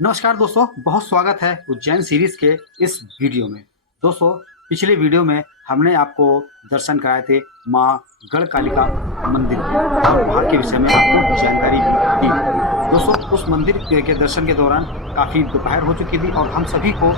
नमस्कार दोस्तों, बहुत स्वागत है उज्जैन सीरीज के इस वीडियो में। दोस्तों, पिछले वीडियो में हमने आपको दर्शन कराए थे माँ गढ़कालिका मंदिर और वहाँ के विषय में आपको जानकारी भी दी थी। दोस्तों, उस मंदिर के दर्शन के दौरान काफ़ी दोपहर हो चुकी थी और हम सभी को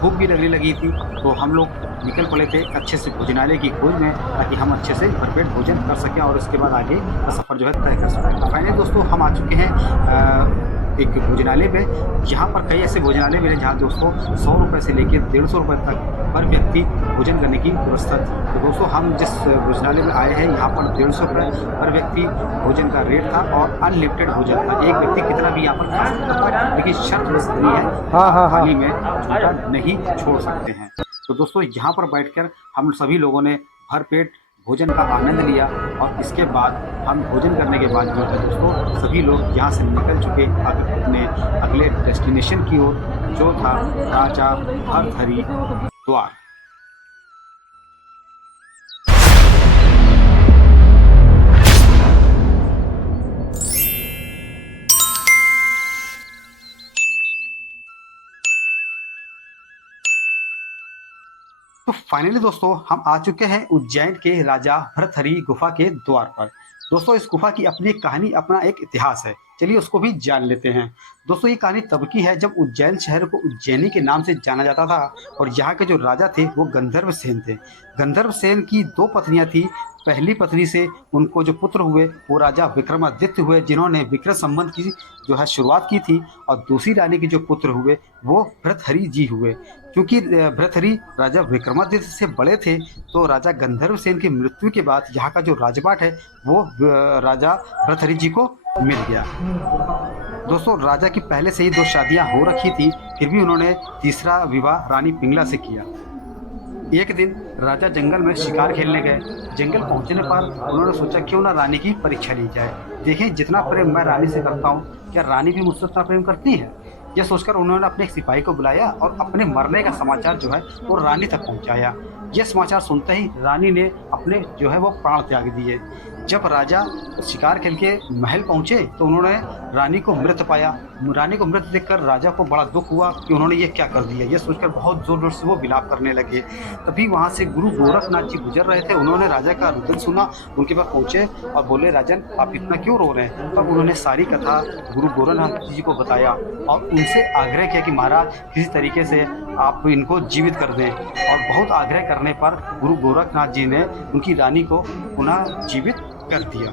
भूख भी लगने लगी थी, तो हम लोग निकल पड़े थे अच्छे से भोजनालय की खोज में, ताकि हम अच्छे से भरपेट भोजन कर सकें और इसके बाद आगे का सफ़र जो है तय कर सकें। तो फाइनली दोस्तों, हम आ चुके हैं एक भोजनालय में। यहाँ पर कई ऐसे भोजनालय मिले जहाँ दोस्तों 100 रुपये से लेकर 150 रुपये तक पर व्यक्ति भोजन करने की व्यवस्था थी। तो दोस्तों, हम जिस भोजनालय में आए हैं यहाँ पर 150 रुपये पर व्यक्ति भोजन का रेट था और अनलिमिटेड भोजन था। एक व्यक्ति कितना भी यहाँ पर खा सकता था, लेकिन शर्त बस इतनी है कि आप थाली में जूठा नहीं छोड़ सकते हैं। तो दोस्तों, यहाँ पर बैठकर हम सभी लोगों ने भरपेट भोजन का आनंद लिया और इसके बाद हम भोजन करने के बाद जो है दोस्तों, सभी लोग यहाँ से निकल चुके अपने अगले डेस्टिनेशन की ओर, जो था राजा भर्तहरि द्वार। तो फाइनली दोस्तों, हम आ चुके हैं उज्जैन के राजा भर्तहरि गुफा के द्वार पर। दोस्तों, इस गुफा की अपनी एक कहानी, अपना एक इतिहास है। चलिए उसको भी जान लेते हैं। दोस्तों, ये कहानी तब की है जब उज्जैन शहर को उज्जैनी के नाम से जाना जाता था और यहाँ के जो राजा थे वो गंधर्व सेन थे। गंधर्व सेन की 2 पत्नियां थी। पहली पत्नी से उनको जो पुत्र हुए वो राजा विक्रमादित्य हुए, जिन्होंने विक्रम संबंध की जो है शुरुआत की थी, और दूसरी रानी के जो पुत्र हुए वो भर्तहरि जी हुए। क्योंकि भर्तहरि राजा विक्रमादित्य से बड़े थे, तो राजा गंधर्व सेन की मृत्यु के बाद यहाँ का जो राजपाट है वो राजा भर्तहरि जी को मिल गया। दोस्तों, राजा की पहले से ही 2 शादियां हो रखी थी, फिर भी उन्होंने तीसरा विवाह रानी पिंगला से किया। एक दिन राजा जंगल में शिकार खेलने गए। जंगल पहुंचने पर उन्होंने सोचा क्यों ना रानी की परीक्षा ली जाए। देखें, जितना प्रेम मैं रानी से करता हूँ, क्या रानी भी मुझसे उतना प्रेम करती है? यह सोचकर उन्होंने अपने एक सिपाही को बुलाया और अपने मरने का समाचार जो है वो रानी तक पहुंचाया। यह समाचार सुनते ही रानी ने अपने जो है वो प्राण त्याग दिए। जब राजा शिकार खेल के महल पहुंचे तो उन्होंने रानी को मृत पाया। रानी को मृत देखकर राजा को बड़ा दुख हुआ कि उन्होंने ये क्या कर दिया। ये सोचकर बहुत जोर जोर से वो विलाप करने लगे। तभी वहां से गुरु गोरखनाथ जी गुजर रहे थे। उन्होंने राजा का रुदन सुना, उनके पास पहुंचे और बोले, राजन आप इतना क्यों रो रहे हैं? तब उन्होंने सारी कथा गुरु गोरखनाथ जी को बताया और उनसे आग्रह किया कि महाराज, किसी तरीके से आप इनको जीवित कर दें। और बहुत आग्रह करने पर गुरु गोरखनाथ जी ने उनकी रानी को पुनः जीवित कर दिया।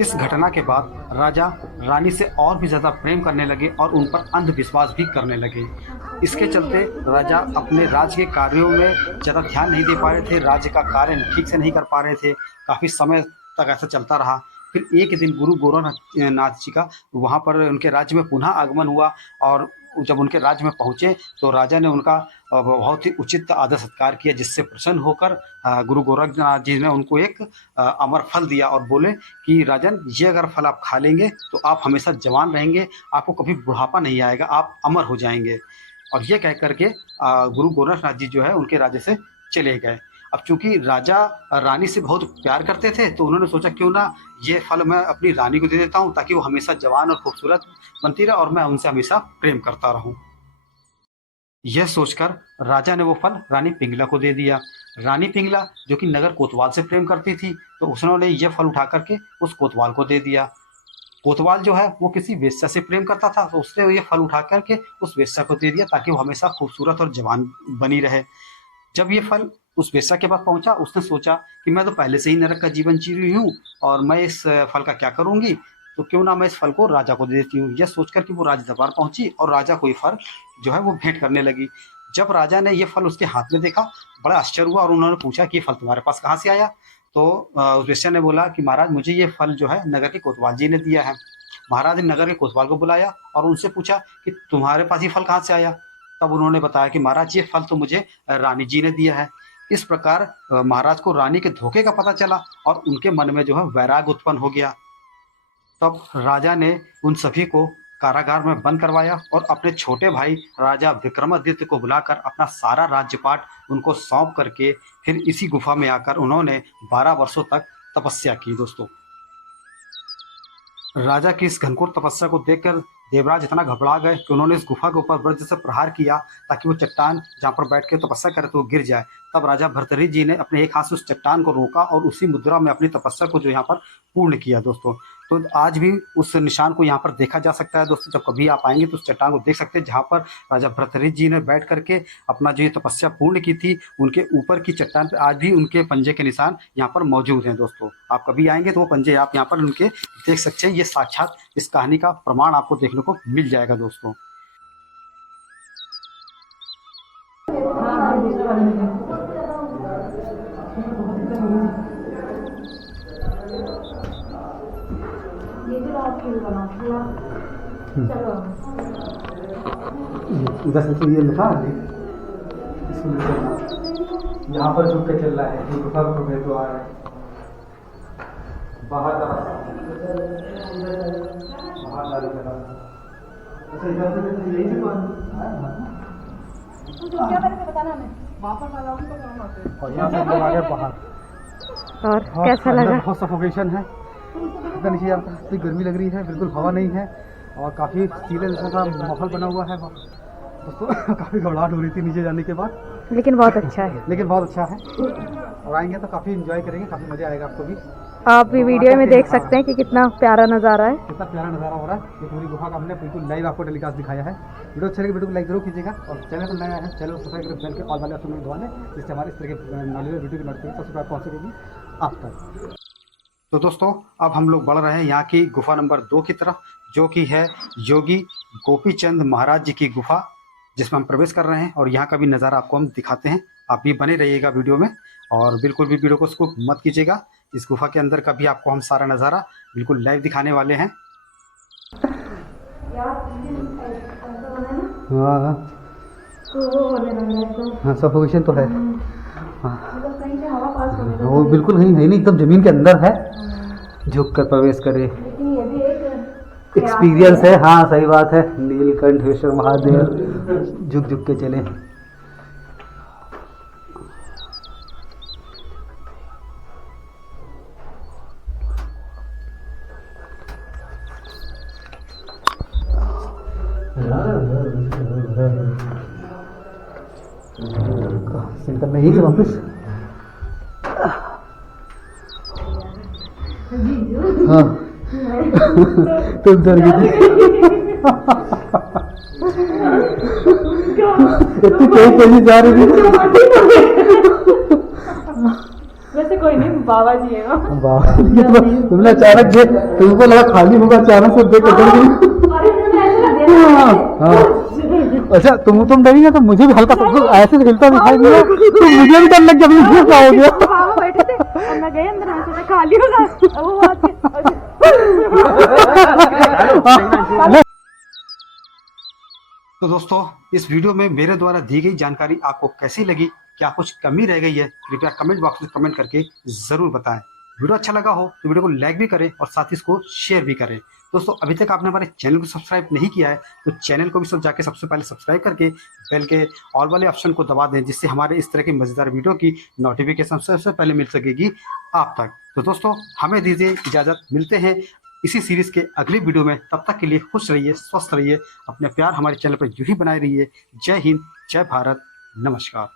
इस घटना के बाद राजा रानी से और भी ज़्यादा प्रेम करने लगे और उन पर अंधविश्वास भी करने लगे। इसके चलते राजा अपने राज्य के कार्यों में ज़्यादा ध्यान नहीं दे पा रहे थे, राज्य का कार्य ठीक से नहीं कर पा रहे थे। काफ़ी समय तक ऐसा चलता रहा। फिर एक दिन गुरु गोरखनाथ जी का वहाँ पर उनके राज्य में पुनः आगमन हुआ और जब उनके राज्य में पहुँचे तो राजा ने उनका बहुत ही उचित आदर सत्कार किया, जिससे प्रसन्न होकर गुरु गोरखनाथ जी ने उनको एक अमर फल दिया और बोले कि राजन, ये अगर फल आप खा लेंगे तो आप हमेशा जवान रहेंगे, आपको कभी बुढ़ापा नहीं आएगा, आप अमर हो जाएंगे। और ये कह करके गुरु गोरखनाथ जी जो है उनके राज्य से चले गए। अब चूंकि राजा रानी से बहुत प्यार करते थे, तो उन्होंने सोचा क्यों ना ये फल मैं अपनी रानी को दे देता हूँ, ताकि वो हमेशा जवान और खूबसूरत बनती रहे और मैं उनसे हमेशा प्रेम करता रहूं। यह सोचकर राजा ने वो फल रानी पिंगला को दे दिया। रानी पिंगला, जो कि नगर कोतवाल से प्रेम करती थी, तो उसने यह फल उठा करके उस कोतवाल को दे दिया। कोतवाल जो है वो किसी वेश्या से प्रेम करता था, तो उसने ये फल उठा करके उस वेश्या को दे दिया, ताकि वो हमेशा खूबसूरत और जवान बनी रहे। जब ये फल उस वेश्या के पास पहुंचा, उसने सोचा कि मैं तो पहले से ही नरक का जीवन जी रही हूँ और मैं इस फल का क्या करूंगी, तो क्यों ना मैं इस फल को राजा को दे देती हूँ। यह सोचकर कि वो राज दरबार पहुंची और राजा को ये फल जो है वो भेंट करने लगी। जब राजा ने ये फल उसके हाथ में देखा, बड़ा आश्चर्य हुआ और उन्होंने पूछा कि ये फल तुम्हारे पास कहाँ से आया? तो उस वेश्या ने बोला कि महाराज, मुझे ये फल जो है नगर के कोतवाल जी ने दिया है। महाराज ने नगर के कोतवाल को बुलाया और उनसे पूछा कि तुम्हारे पास ये फल कहाँ से आया? तब उन्होंने बताया कि महाराज, ये फल तो मुझे रानी जी ने दिया है। इस प्रकार महाराज को रानी के धोखे का पता चला और उनके मन में जो है वैराग उत्पन्न हो गया। तब राजा ने उन सभी को कारागार में बंद करवाया और अपने छोटे भाई राजा विक्रमादित्य को बुलाकर अपना सारा राज्यपाट उनको सौंप करके फिर इसी गुफा में आकर उन्होंने 12 वर्षों तक तपस्या की। दोस्तों, राजा की इस घनघोर तपस्या को देखकर देवराज इतना घबरा गए कि उन्होंने इस गुफा के ऊपर वज्र से प्रहार किया ताकि वो चट्टान जहाँ पर बैठ के तपस्या करे तो वो गिर जाए। तब राजा भर्तृहरि जी ने अपने एक हाथ से उस चट्टान को रोका और उसी मुद्रा में अपनी तपस्या को जो यहाँ पर पूर्ण किया दोस्तों। तो आज भी उस निशान को यहाँ पर देखा जा सकता है दोस्तों। जब कभी आप आएंगे तो उस चट्टान को देख सकते हैं जहाँ पर राजा भर्तृहरि जी ने बैठ करके अपना जो ये तपस्या पूर्ण की थी, उनके ऊपर की चट्टान पे आज भी उनके पंजे के निशान यहाँ पर मौजूद हैं दोस्तों। आप कभी आएंगे तो वो पंजे आप यहाँ पर उनके देख सकते हैं। ये साक्षात इस कहानी का प्रमाण आपको देखने को मिल जाएगा दोस्तों। इधर से तो ये लिखा है यहाँ पर झुक के चल रहा है, ये गुफा का प्रवेश द्वार है। बाहर का अच्छा इधर से यही से क्या करके बताना हमें वापस आ जाओगे तो काम आते हैं। और यहाँ से लोग आ गए बाहर। और कैसा लगा? बहुत सफोकेशन है, नीचे यहाँ पर इतनी गर्मी लग रही है, बिल्कुल हवा नहीं है और काफ़ी सीले जैसा का माहौल बना हुआ है दोस्तों। काफ़ी घबराहट हो रही थी नीचे जाने के बाद, लेकिन बहुत अच्छा है। लेकिन बहुत अच्छा है और आएंगे तो काफ़ी एंजॉय करेंगे, काफ़ी मज़ा आएगा आपको भी। आप भी वीडियो में देख सकते हैं कि कितना प्यारा नज़ारा है, कितना प्यारा नज़ारा हो रहा है। ये पूरी गुफा का हमने बिल्कुल लाइव आपको टेलीकास्ट दिखाया है। वीडियो अच्छा लगे वीडियो को लाइक जरूर कीजिएगा और चैनल पर नया है चैनल को सब्सक्राइब करके बेल के ऑल वाले ऑप्शन में दबा लें, जिससे हमारे इस तरह के नॉलेज वीडियो की नोटिफिकेशन सबसे पहले पहुँच सकेगी आप तक। तो दोस्तों अब हम लोग बढ़ रहे हैं यहाँ की गुफा नंबर 2 की तरफ, जो कि है योगी गोपीचंद महाराज जी की गुफा, जिसमें हम प्रवेश कर रहे हैं और यहाँ का भी नज़ारा आपको हम दिखाते हैं। आप भी बने रहिएगा वीडियो में और बिल्कुल भी वीडियो को स्किप मत कीजिएगा। इस गुफा के अंदर का भी आपको हम सारा नज़ारा बिल्कुल लाइव दिखाने वाले हैं। हाँ सफोकेशन तो है, वो बिल्कुल कहीं है नहीं, एकदम जमीन के अंदर है, झुक कर प्रवेश करे। एक्सपीरियंस है, हाँ सही बात है। नीलकंठेश्वर महादेव झुक झुक के चले। सेंटर में ही थे वापस। हाँ तुम डर गई थी। इतनी तेज तेजी जा रही थी। वैसे कोई नहीं, बाबा जी है ना। बाबा तुमने अचानक तुमको लगा खाली होगा, अचानक से देख कर अच्छा तुम डरी ना, तो मुझे भी हल्का ऐसे हिलता दिखाई दिया, तो मुझे भी डर लग गया, मुझे क्या हो गया। बाबा बैठे थे और मैं गई अंदर, ऐसे खाली होगा वो। तो दोस्तों इस वीडियो में मेरे द्वारा दी गई जानकारी आपको कैसी लगी, क्या कुछ कमी रह गई है, कृपया कमेंट बॉक्स में कमेंट करके ज़रूर बताएं। वीडियो अच्छा लगा हो तो वीडियो को लाइक भी करें और साथ ही इसको शेयर भी करें। दोस्तों अभी तक आपने हमारे चैनल को सब्सक्राइब नहीं किया है तो चैनल को भी सब जाके सबसे पहले सब्सक्राइब करके बेल के ऑल वाले ऑप्शन को दबा दें, जिससे हमारे इस तरह की मज़ेदार वीडियो की नोटिफिकेशन सबसे पहले मिल सकेगी आप तक। तो दोस्तों हमें दीजिए इजाज़त, मिलते हैं इसी सीरीज़ के अगली वीडियो में। तब तक के लिए खुश रहिए, स्वस्थ रहिए, अपने प्यार हमारे चैनल पर यूं ही बनाए रहिए। जय हिंद, जय भारत, नमस्कार।